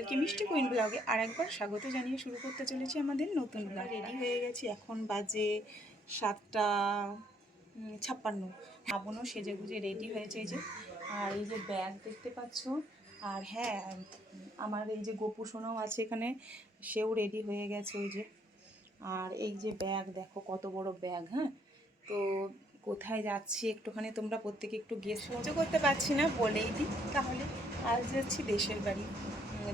সকলকে মিষ্টি কুইন ব্লগে আর একবার স্বাগত জানিয়ে শুরু করতে চলেছি আমাদের নতুন ব্লগ রেডি হয়ে গেছি, এখন বাজে সাতটা ছাপ্পান্ন। আবনও সেজে গুজে রেডি হয়েছে এই যে। আর এই যে ব্যাগ দেখতে পাচ্ছ, আর হ্যাঁ আমার এই যে গোপু সোনাও আছে এখানে, সেও রেডি হয়ে গেছে ওই যে। আর এই যে ব্যাগ দেখো, কত বড় ব্যাগ হ্যাঁ? তো কোথায় যাচ্ছি একটুখানি তোমরা প্রত্যেকে একটু গেস সহ্য করতে পারছি না, বলেই দিই। তাহলে আজ যাচ্ছি দেশের বাড়ি।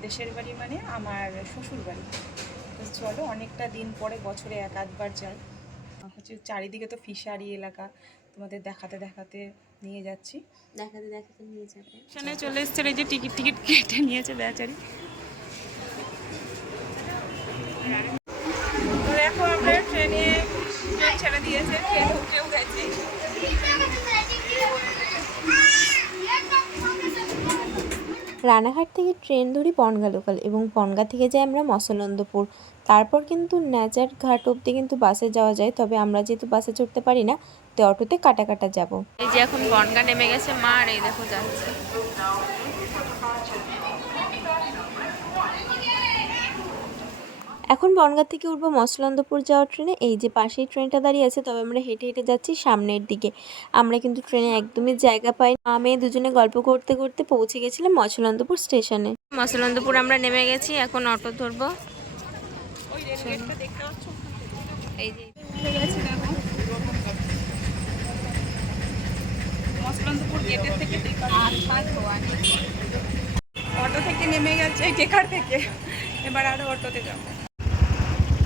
দেশের বাড়ি মানে আমার শ্বশুর বাড়ি। তো চলো অনেকটা দিন পরে বছরে এক আধবার যাই। হচ্ছে চারিদিকে তো ফিশারি এলাকা তোমাদের দেখাতে দেখাতে নিয়ে যাচ্ছি। দেখাতে দেখাতে নিয়ে যাবে। সেখানে চলে এসছে এই যে টিকিট টিকিট কেটে নিয়েছে বেচারি তো দেখো আমরা ট্রেনে ট্রেন ছেড়ে দিয়েছে ট্রেন উঠেও গেছি রানাঘাট থেকে ট্রেন ধরি বনগা লোকাল এবং বনগা থেকে যাই আমরা মসলন্দপুর তারপর কিন্তু ন্যাচার ঘাট অবধি কিন্তু বাসে যাওয়া যায়, তবে আমরা যেহেতু বাসে চড়তে পারি না, তো অটোতে কাটা কাটা যাব। এই যে এখন বনগা নেমে গেছে, মা, আর এই দেখো যাচ্ছে। এখন বনগা থেকে উঠবো মসলন্দপুর যাওয়ার ট্রেনে। এই যে পাশেই ট্রেনটা দাঁড়িয়ে আছে তবে আমরা হেঁটে হেঁটে যাচ্ছি সামনের দিকে। আমরা কিন্তু ট্রেনে একদমই জায়গা পাই না। আমি দুজনে গল্প করতে করতে পৌঁছে গেছিলাম মসলন্দপুর স্টেশনে। মসলন্দপুর আমরা নেমে গেছি এখন অটো ধরবো। ওই রেল গেটটা দেখতে পাচ্ছ এই যে উঠে গেছে দেখো মসলন্দপুর গেটের থেকে। অটো থেকে নেমে গেছে টেকার থেকে। এবার আরও অটোতে যাব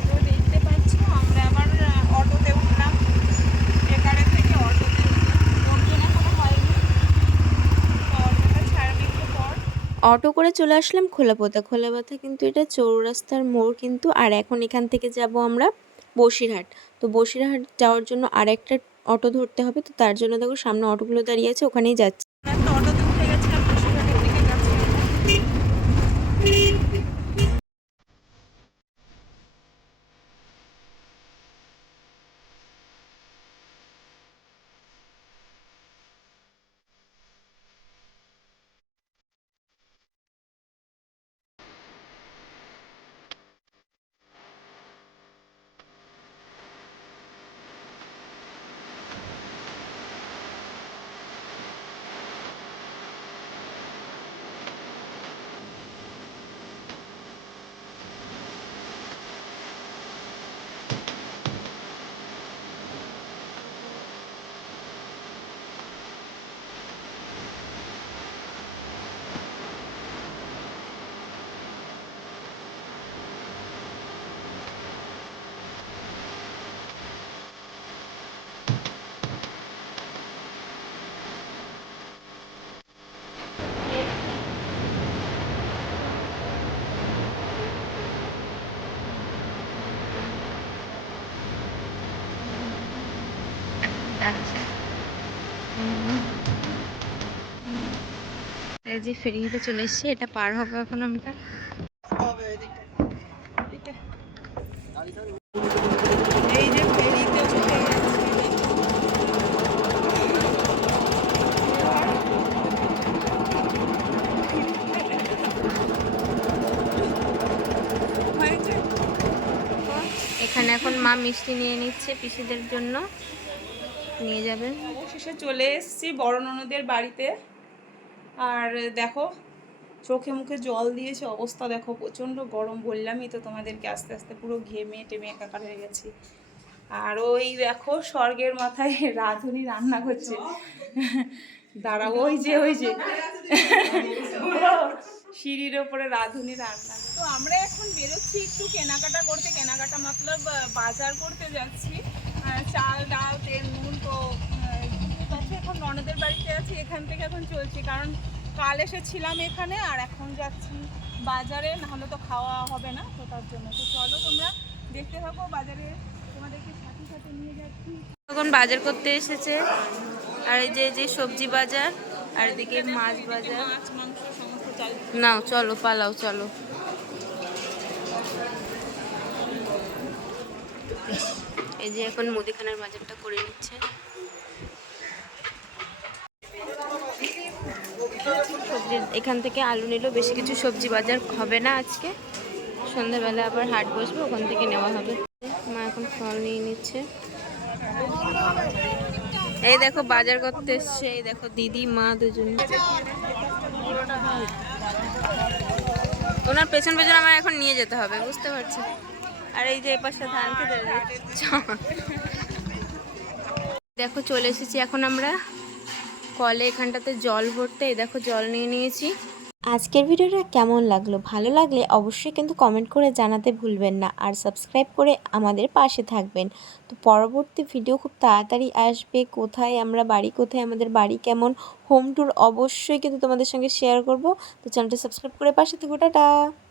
তো দেখতে পাচ্ছ আমরা আবার আহ, অটোতে উঠলাম টেকারের থেকে অটোতে লোকজন এখনও হয়নি তো অটোটা ছাড়বে একটু পর অটো করে চলে আসলাম খোলাপোতা খোলাপোতা কিন্তু এটা চৌরাস্তার মোড় কিন্তু। আর এখন এখান থেকে যাব আমরা বসিরহাট। তো বসিরহাট যাওয়ার জন্য আরেকটা অটো ধরতে হবে। তো তার জন্য দেখো সামনে অটোগুলো দাঁড়িয়ে আছে, ওখানেই যাচ্ছি। এই যে চলে এটা পার এখন আমরা। এখানে এখন মা মিষ্টি নিয়ে নিচ্ছে পিসিদের জন্য। নিয়ে যাবেন অবশেষে চলে এসেছি বড় ননদের বাড়িতে। আর দেখো, চোখে মুখে জল দিয়েছে, অবস্থা দেখো, প্রচণ্ড গরম। বললামই তো তোমাদেরকে, আস্তে আস্তে পুরো ঘেমে টেমে একাকার হয়ে গেছি। আর ওই দেখো, স্বর্গের মাথায় রাঁধুনি রান্না করছে। দাঁড়া ওই যে ওই যে। সিঁড়ির ওপরে রাঁধুনি রান্না তো আমরা এখন বেরোচ্ছি একটু কেনাকাটা করতে। কেনাকাটা মতলব, বাজার করতে যাচ্ছি। চাল ডাল তেল নুন তো পারছ, এখন ননদের বাড়িতে আছি এখান থেকে এখন চলছি। কারণ কাল এসেছিলাম এখানে আর এখন যাচ্ছি বাজারে নাহলে তো খাওয়া হবে না তো তার জন্য। তো চলো তোমরা দেখতে থাকো বাজারে তোমাদেরকে সাথে সাথে নিয়ে যাচ্ছি। তখন বাজার করতে এসেছে আর এই যে যে সবজি বাজার আর এদিকে মাছ বাজার। মাছ মাংস সমস্ত চাল। নাও চলো পালাও চলো। এই যে এখন মুদিখানার বাজারটা করে নিচ্ছে। সবজি, এখান থেকে আলু নিল, বেশি কিছু সবজি বাজার হবে না আজকে। সন্ধ্যাবেলা আবার হাট বসবে, ওখান থেকে নেওয়া হবে। মা এখন ফল নিয়ে নিচ্ছে। এই দেখো, বাজার করতে এসছে। এই দেখো, দিদি, মা দুজন। ওনার পেছন পেছন আমার এখন নিয়ে যেতে হবে, বুঝতে পারছি আর এই যে এপাশে ধান খেতে দেখো, চলে এসেছি এখন আমরা কলে, এখানটাতে জল ভরতে। দেখো, জল নিয়ে নিয়েছি। আজকের ভিডিওটা কেমন লাগল? ভালো লাগলে অবশ্যই কিন্তু কমেন্ট করে জানাতে ভুলবেন না। আর সাবস্ক্রাইব করে আমাদের পাশে থাকবেন। তো পরবর্তী ভিডিও খুব তাড়াতাড়ি আসবে। কোথায় আমরা বাড়ি, কোথায় আমাদের বাড়ি, কেমন? হোম ট্যুর অবশ্যই কিন্তু তোমাদের সঙ্গে শেয়ার করব। তো চ্যানেলটা সাবস্ক্রাইব করে পাশে থাকো। টাটা!